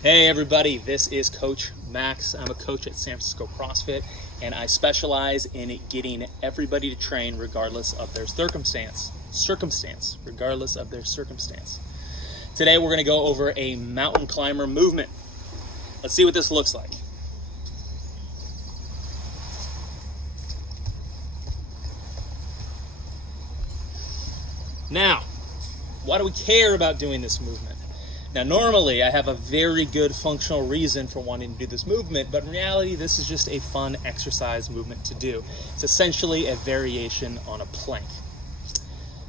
Hey everybody, this is Coach Max. I'm a coach at San Francisco CrossFit, and I specialize in getting everybody to train regardless of their circumstance, regardless of their circumstance. Today we're going to go over a mountain climber movement. Let's see what this looks like. Now, why do we care about doing this movement? Now, normally I have a very good functional reason for wanting to do this movement, but in reality, this is just a fun exercise movement to do. It's essentially a variation on a plank.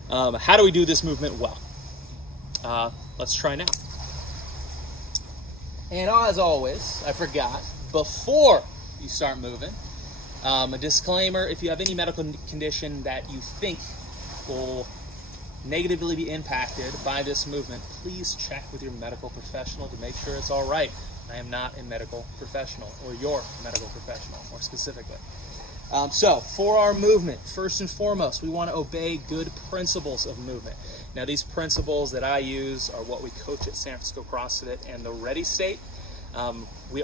How do we do this movement well? Let's try now. And as always, I forgot, before you start moving, a disclaimer: if you have any medical condition that you think will negatively be impacted by this movement, please check with your medical professional to make sure it's all right. I am not a medical professional, or your medical professional more specifically. So for our movement, first and foremost, we want to obey good principles of movement. Now, these principles that I use are what we coach at San Francisco CrossFit and the Ready State. What we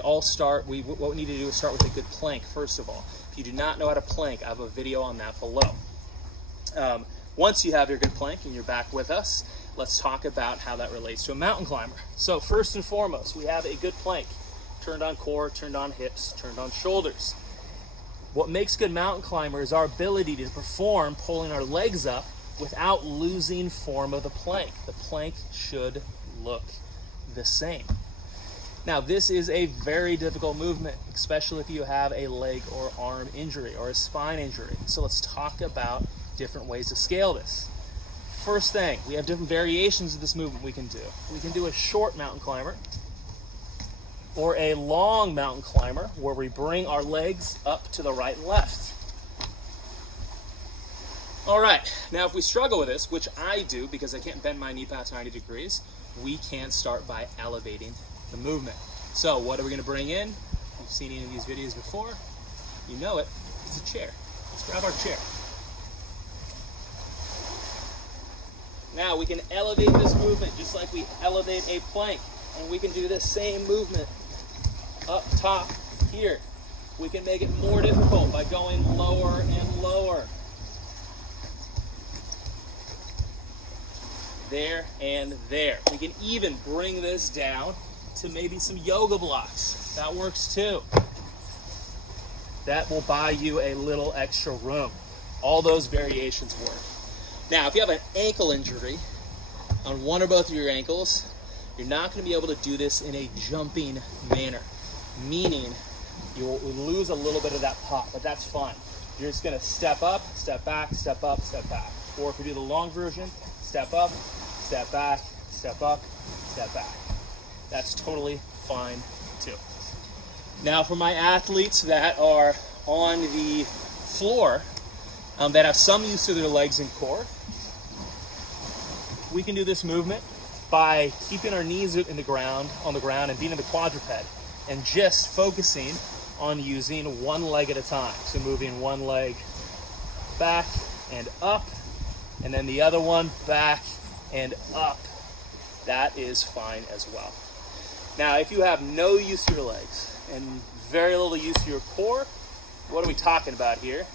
need to do is start with a good plank, first of all. If you do not know how to plank, I have a video on that below. Once you have your good plank and you're back with us, let's talk about how that relates to a mountain climber. So first and foremost, we have a good plank. Turned on core, turned on hips, turned on shoulders. What makes good mountain climber is our ability to perform pulling our legs up without losing form of the plank. The plank should look the same. Now, this is a very difficult movement, especially if you have a leg or arm injury or a spine injury. So let's talk about different ways to scale this. First thing, we have different variations of this movement we can do. We can do a short mountain climber or a long mountain climber where we bring our legs up to the right and left. All right, now if we struggle with this, which I do because I can't bend my knee past 90 degrees, we can start by elevating the movement. So what are we going to bring in? If you've seen any of these videos before, you know it. It's a chair. Let's grab our chair. Now we can elevate this movement just like we elevate a plank, and we can do the same movement up top here. We can make it more difficult by going lower and lower. There and there. We can even bring this down to maybe some yoga blocks. That works too. That will buy you a little extra room. All those variations work. Now, if you have an ankle injury on one or both of your ankles, you're not going to be able to do this in a jumping manner, meaning you'll lose a little bit of that pop, but that's fine. You're just going to step up, step back, step up, step back. Or if we do the long version, step up, step back, step up, step back. That's totally fine too. Now, for my athletes that are on the floor, that have some use of their legs and core, we can do this movement by keeping our knees on the ground and being in the quadruped and just focusing on using one leg at a time. So moving one leg back and up, and then the other one back and up. That is fine as well. Now, if you have no use to your legs and very little use to your core, what are we talking about here?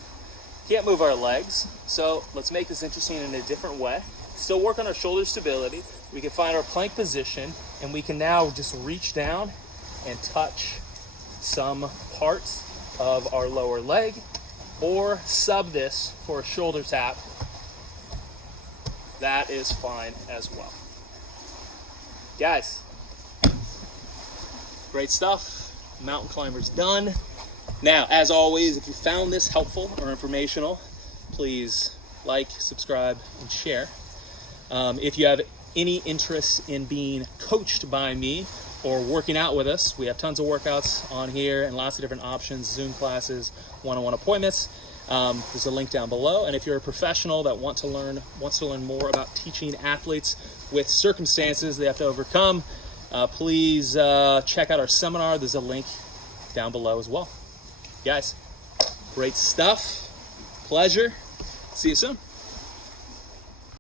Can't move our legs, so let's make this interesting in a different way. Still work on our shoulder stability. We can find our plank position, and we can now just reach down and touch some parts of our lower leg, or sub this for a shoulder tap. That is fine as well. Guys, great stuff. Mountain climber's done. Now, as always, if you found this helpful or informational, please like, subscribe, and share. If you have any interest in being coached by me or working out with us, we have tons of workouts on here and lots of different options, Zoom classes, one-on-one appointments. There's a link down below. And if you're a professional that wants to learn more about teaching athletes with circumstances they have to overcome, please check out our seminar. There's a link down below as well. Guys, great stuff. Pleasure. See you soon.